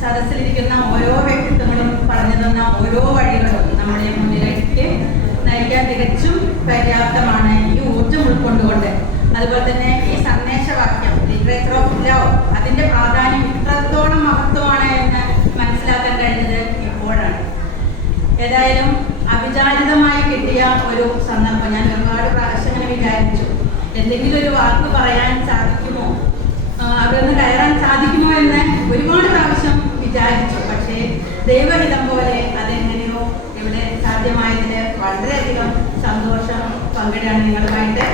സദസ്സിലിരിക്കുന്ന ഓരോ വ്യക്തിത്വങ്ങളും പറഞ്ഞു തന്ന ഓരോ വഴികളും നമ്മുടെ മുന്നിലേക്ക് നയിക്കാൻ തികച്ചും പര്യാപ്തമാണ്. ഈ ഊർജം ഉൾക്കൊണ്ടുകൊണ്ട് അതുപോലെ തന്നെ ഈ സന്ദേശവാക്യം ലിറ്ററേച്ചർ ഓഫ് ലവ് അതിന്റെ പ്രാധാന്യം ഇത്രത്തോളം മഹത്വമാണ് എന്ന് മനസ്സിലാക്കാൻ കഴിഞ്ഞത് ഇപ്പോഴാണ്. ഏതായാലും അവിചാരിതമായി കിട്ടിയ ഒരു സന്ദർഭം. ഞാൻ ഒരുപാട് പ്രാവശ്യം ഇങ്ങനെ വിചാരിച്ചു, എന്തെങ്കിലും ഒരു വാക്ക് പറയാൻ സാധിക്കുമോ, അവിടെ നിന്ന് കയറാൻ സാധിക്കുമോ എന്ന് ഒരുപാട് പ്രാവശ്യം വിചാരിച്ചു. പക്ഷേ ദൈവഹിതം പോലെ അതെങ്ങനെയോ ഇവിടെ സാധ്യമായതിൽ വളരെയധികം സന്തോഷം പങ്കിടാണ് നിങ്ങളുമായിട്ട്.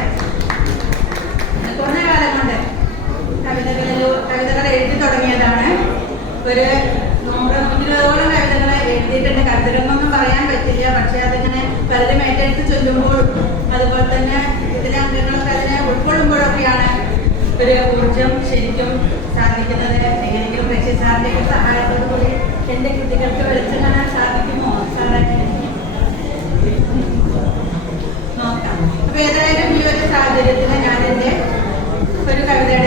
കുറഞ്ഞ കാലം കൊണ്ട് കവിതകൾ എഴുതി തുടങ്ങിയതാണ്. ഒരു 100-120ഓളം കവിതകൾ എഴുതിയിട്ടുണ്ട്. കവിതകളൊന്നും പറയാൻ പറ്റില്ല, പക്ഷെ അതിങ്ങനെ പലരും ഏറ്റെടുത്ത് ചൊല്ലുമ്പോൾ അതുപോലെ തന്നെ ഇതിലെ അംഗങ്ങളൊക്കെ അതിനെ ഉൾക്കൊള്ളുമ്പോഴൊക്കെയാണ് ഒരു ഊർജം ശരിക്കും സാധിക്കുന്നത്. എങ്ങനെയെങ്കിലും റഷി സാറിന്റെ സഹായത്തോടു കൂടി എന്റെ കൃതികൾക്ക് വെളിച്ചം കാണാൻ സാധിക്കുമോ സാറേ? നോക്കാം. അപ്പൊ ഏതായാലും ഈ ഒരു സാഹചര്യത്തിൽ ഞാൻ എൻ്റെ ഒരു കവിതയുടെ